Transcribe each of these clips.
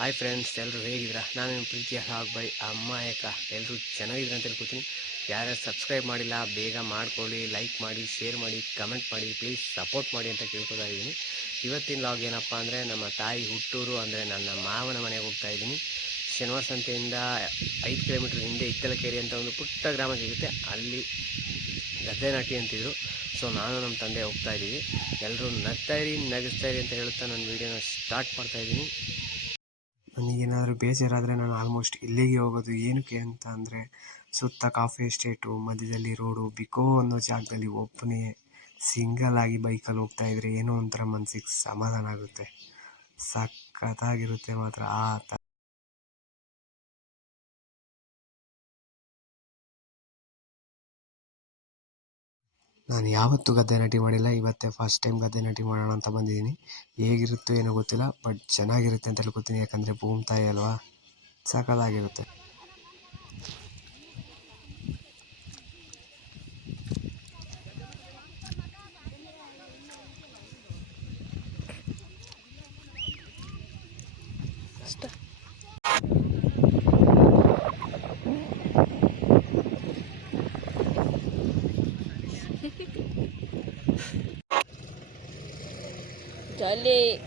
Hi friends ಎಲ್ಲರೂ ಹೇಗಿದ್ದೀರಾ? ನಾನು ನಿಮ್ಮ ಪ್ರೀತಿಯ ಹಾಗ್ ಬೈ ಅಮ್ಮಾಯಕ. ಎಲ್ಲರೂ ಚೆನ್ನಾಗಿದ್ದೀರಾ ಅಂತ ಹೇಳ್ಕೊತೀನಿ ಯಾರ್ಯಾರು ಸಬ್ಸ್ಕ್ರೈಬ್ ಮಾಡಿಲ್ಲ, ಬೇಗ ಮಾಡ್ಕೊಳ್ಳಿ ಲೈಕ್ ಮಾಡಿ ಶೇರ್ ಮಾಡಿ ಕಮೆಂಟ್ ಮಾಡಿ ಪ್ಲೀಸ್ ಸಪೋರ್ಟ್ ಮಾಡಿ ಅಂತ ಕೇಳ್ಕೊತಾ ಇದ್ದೀನಿ. ಇವತ್ತಿನ ಲಾಗ್ ಏನಪ್ಪ ಅಂದರೆ, ನಮ್ಮ ತಾಯಿ ಹುಟ್ಟೂರು ಅಂದರೆ ನನ್ನ ಮಾವನ ಮನೆಗೆ ಹೋಗ್ತಾ ಇದ್ದೀನಿ. ಶನಿವಾರ ಸಂತೆಯಿಂದ ಐದು ಕಿಲೋಮೀಟ್ರ್ ಹಿಂದೆ ಇತ್ತಲಕೇರಿ ಅಂತ ಒಂದು ಪುಟ್ಟ ಗ್ರಾಮ ಸಿಗುತ್ತೆ. ಅಲ್ಲಿ ಗದ್ದೆ ನಾಟಿ ಅಂತಿದ್ರು. ಸೊ ನಾನು ನಮ್ಮ ತಂದೆ ಹೋಗ್ತಾ ಇದ್ದೀವಿ. ಎಲ್ಲರೂ ನಗ್ತಾಯಿರಿ ಇರಿ, ನಗಿಸ್ತಾ ಇರಿ ಅಂತ ಹೇಳುತ್ತಾ ನಾನು ವೀಡಿಯೋನ ಸ್ಟಾರ್ಟ್ ಮಾಡ್ತಾ ಇದ್ದೀನಿ. ನನಗೇನಾದರೂ ಬೇಜಾರಾದರೆ ನಾನು ಆಲ್ಮೋಸ್ಟ್ ಇಲ್ಲಿಗೆ ಹೋಗೋದು ಏನಕ್ಕೆ ಅಂತ ಅಂದರೆ ಸುತ್ತ ಕಾಫಿ ಎಸ್ಟೇಟು ಮಧ್ಯದಲ್ಲಿ ರೋಡು ಬಿಕೋ ಅನ್ನೋ ಜಾಗದಲ್ಲಿ ಒಬ್ಬನೇ ಸಿಂಗಲ್ ಆಗಿ ಬೈಕಲ್ಲಿ ಹೋಗ್ತಾ ಇದ್ರೆ ಏನೋ ಒಂಥರ ಮನ್ಸಿಗೆ ಸಮಾಧಾನ ಆಗುತ್ತೆ. ಸಖತ್ತಾಗಿರುತ್ತೆ ಮಾತ್ರ ಆ ತ ನಾನು ಯಾವತ್ತೂ ಗದ್ದೆ ನಾಟಿ ಮಾಡಿಲ್ಲ, ಇವತ್ತೇ ಫಸ್ಟ್ ಟೈಮ್ ಗದ್ದೆ ನಾಟಿ ಮಾಡೋಣ ಅಂತ ಬಂದಿದ್ದೀನಿ. ಹೇಗಿರುತ್ತೋ ಏನೋ ಗೊತ್ತಿಲ್ಲ ಬಟ್ ಚೆನ್ನಾಗಿರುತ್ತೆ ಅಂತ ಹೇಳ್ಕೊತೀನಿ ಯಾಕಂದರೆ ಭೂಮಿ ತಾಯಿ ಅಲ್ವಾ? ಸಖತ್ತಾಗಿರುತ್ತೆ. ಅಲ್ಲಿ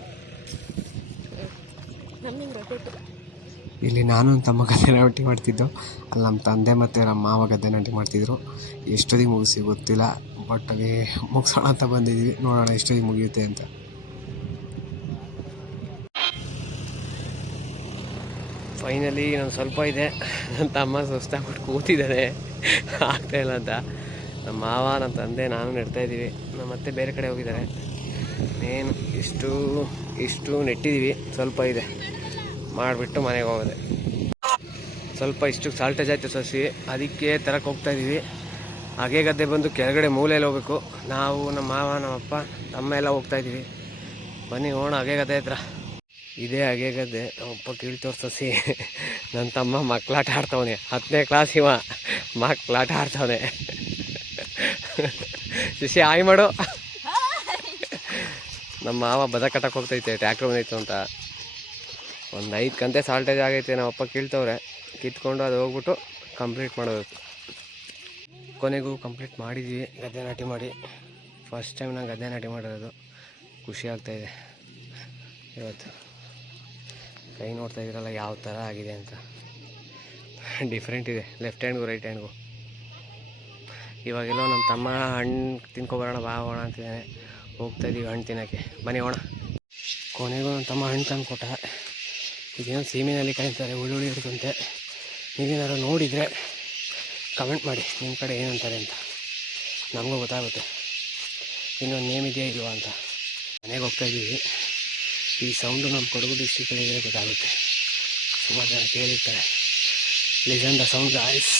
ಇಲ್ಲಿ ನಾನು ತಮ್ಮ ಗದ್ದೆ ನಾಟಿ ಮಾಡ್ತಿದ್ದು. ಅಲ್ಲಿ ನಮ್ಮ ತಂದೆ ಮತ್ತು ನಮ್ಮ ಮಾವ ಗದ್ದೆ ನಾಟಿ ಮಾಡ್ತಿದ್ರು. ಎಷ್ಟೊತ್ತಿಗೆ ಮುಗಿಸಿ ಗೊತ್ತಿಲ್ಲ ಬಟ್ ಅಲ್ಲಿ ಮುಗಿಸೋಣ ಅಂತ ಬಂದಿದ್ದೀವಿ. ನೋಡೋಣ ಎಷ್ಟೊತ್ತಿಗೆ ಮುಗಿಯುತ್ತೆ ಅಂತ. ಫೈನಲಿ ನಾನು ಸ್ವಲ್ಪ ಇದೆ. ನನ್ನ ತಮ್ಮ ಸುಸ್ತಾಗ್ಬಿಟ್ಟು ಕೂತಿದ್ದಾನೆ. ಆಗ್ತಾ ಇಲ್ಲ ಅಂತ. ನಮ್ಮ ಮಾವ ನಮ್ಮ ತಂದೆ ನಾನು ನೆಡ್ತಾ ಇದ್ದೀವಿ. ನಮ್ಮ ಮತ್ತೆ ಬೇರೆ ಕಡೆ ಹೋಗಿದ್ದಾರೆ. ಮೇನ್ ಇಷ್ಟು ಇಷ್ಟು ನೆಟ್ಟಿದ್ದೀವಿ. ಸ್ವಲ್ಪ ಇದೆ. ಮಾಡಿಬಿಟ್ಟು ಮನೆಗೆ ಹೋಗೋದೆ. ಸ್ವಲ್ಪ ಇಷ್ಟು ಸಾಲ್ಟೇಜ್ ಆಯಿತು ಸಸಿ. ಅದಕ್ಕೆ ತರಕ್ಕೆ ಹೋಗ್ತಾ ಇದ್ದೀವಿ. ಹಾಗೆ ಗದ್ದೆ ಬಂದು ಕೆಳಗಡೆ ಮೂಲೆಯಲ್ಲಿ ಹೋಗಬೇಕು. ನಾವು ನಮ್ಮ ಮಾವ ನಮ್ಮಪ್ಪ ನಮ್ಮ ಎಲ್ಲ ಹೋಗ್ತಾ ಇದ್ದೀವಿ. ಬನ್ನಿ ಓಣ ಹಾಗೆ ಗದ್ದೆ ಹತ್ರ. ಇದೇ ಹಾಗೆ ಗದ್ದೆ. ನಮ್ಮಪ್ಪ ಕೀಳ್ತೋರ್ ಸಸಿ. ನನ್ನ ತಮ್ಮ ಮಕ್ಕಳಾಟ ಆಡ್ತವನೆ. ಹತ್ತನೇ ಕ್ಲಾಸ್ ಇವ. ಮಕ್ಕಳಾಟ ಆಡ್ತವನೆ. ಸಸಿ, ಆಯ್ ಮಾಡು. ನಮ್ಮ ಮಾವ ಬದ ಕಟ್ಟಕ್ಕೆ ಹೋಗ್ತೈತೆ ಟ್ಯಾಕ್ಟ್ರ್ ಬಂದೈತು ಅಂತ. ಒಂದು ಐದು ಗಂಟೆ ಸಾಲ್ಟೇಜ್ ಆಗೈತೆ, ನಮ್ಮ ಅಪ್ಪ ಕೀಳ್ತವ್ರೆ. ಕಿತ್ಕೊಂಡು ಅದು ಹೋಗ್ಬಿಟ್ಟು ಕಂಪ್ಲೀಟ್ ಮಾಡಬೇಕು ಕೊನೆಗೂ ಕಂಪ್ಲೀಟ್ ಮಾಡಿದ್ವಿ, ಗದ್ದೆ ನಾಟಿ ಮಾಡಿ. ಫಸ್ಟ್ ಟೈಮ್ ನಾನು ಗದ್ದೆ ನಾಟಿ ಮಾಡಿರೋದು ಖುಷಿ ಆಗ್ತಾಯಿದೆ ಇವತ್ತು ಕೈ ನೋಡ್ತಾ ಇದ್ದೀರಲ್ಲ, ಯಾವ ಥರ ಆಗಿದೆ ಅಂತ. ಡಿಫ್ರೆಂಟ್ ಇದೆ ಲೆಫ್ಟ್ ಹ್ಯಾಂಡ್ಗೂ ರೈಟ್ ಹ್ಯಾಂಡ್ಗೂ ಇವಾಗೆಲ್ಲೋ ನಮ್ಮ ತಮ್ಮ ಹಣ್ಣು ತಿನ್ಕೊಬರೋಣ ಬಾ ಹೋಗೋಣ ಅಂತಿದ್ದಾನೆ ಹೋಗ್ತಾ ಇದ್ದೀವಿ ಹಣ್ಣು ತಿನ್ನೋಕ್ಕೆ. ಬನ್ನಿ ಹೋಣ ಕೊನೆಗೂ ನನ್ನ ತಮ್ಮ ಹಣ್ಣು ತಂದು ಕೊಟ್ಟ. ಇದೇನು ಸೀಮೆನಲ್ಲಿ ಕಾಯ್ತಾರೆ ಉಳ್ಳುಳ್ಳಿ ಇರ್ತಂತೆ ನೀವೇನಾದ್ರು ನೋಡಿದರೆ ಕಮೆಂಟ್ ಮಾಡಿ. ನಿಮ್ಮ ಕಡೆ ಏನಂತಾರೆ ಅಂತ. ನಮಗೂ ಗೊತ್ತಾಗುತ್ತೆ. ಇನ್ನೊಂದು ನೇಮ್ ಇದೆಯಾ ಇಲ್ವಾ ಅಂತ. ಮನೆಗೆ ಹೋಗ್ತಾ ಇದ್ದೀವಿ ಈ ಸೌಂಡು ನಮ್ಮ ಕೊಡಗು ಡಿಸ್ಟಿಕಲ್ಲಿದ್ರೆ ಗೊತ್ತಾಗುತ್ತೆ. ಸುಮಾರು ಜನ ಕೇಳಿರ್ತಾರೆ. Listen the sound guys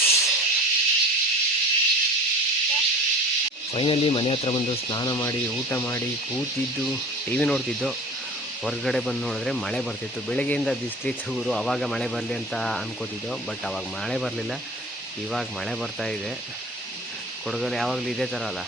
finally ಮನೆ ಹತ್ರ ಬಂದು ಸ್ನಾನ ಮಾಡಿ, ಊಟ ಮಾಡಿ, ಕೂತಿದ್ದು ಟಿ ವಿ ನೋಡ್ತಿದ್ದು, ಹೊರಗಡೆ ಬಂದು ನೋಡಿದ್ರೆ ಮಳೆ ಬರ್ತಿತ್ತು. ಬೆಳಗ್ಗೆಯಿಂದ ಬಿಸ್ಲಿತ್ತು ಊರು ಆವಾಗ ಮಳೆ ಬರಲಿ ಅಂತ ಅಂದ್ಕೋತಿದ್ದು ಬಟ್ ಅವಾಗ ಮಳೆ ಬರಲಿಲ್ಲ. ಇವಾಗ ಮಳೆ ಬರ್ತಾ ಇದೆ. ಕೊಡಗಲ್ಲಿ ಯಾವಾಗಲೂ ಇದೇ ಥರ ಅಲ್ಲ.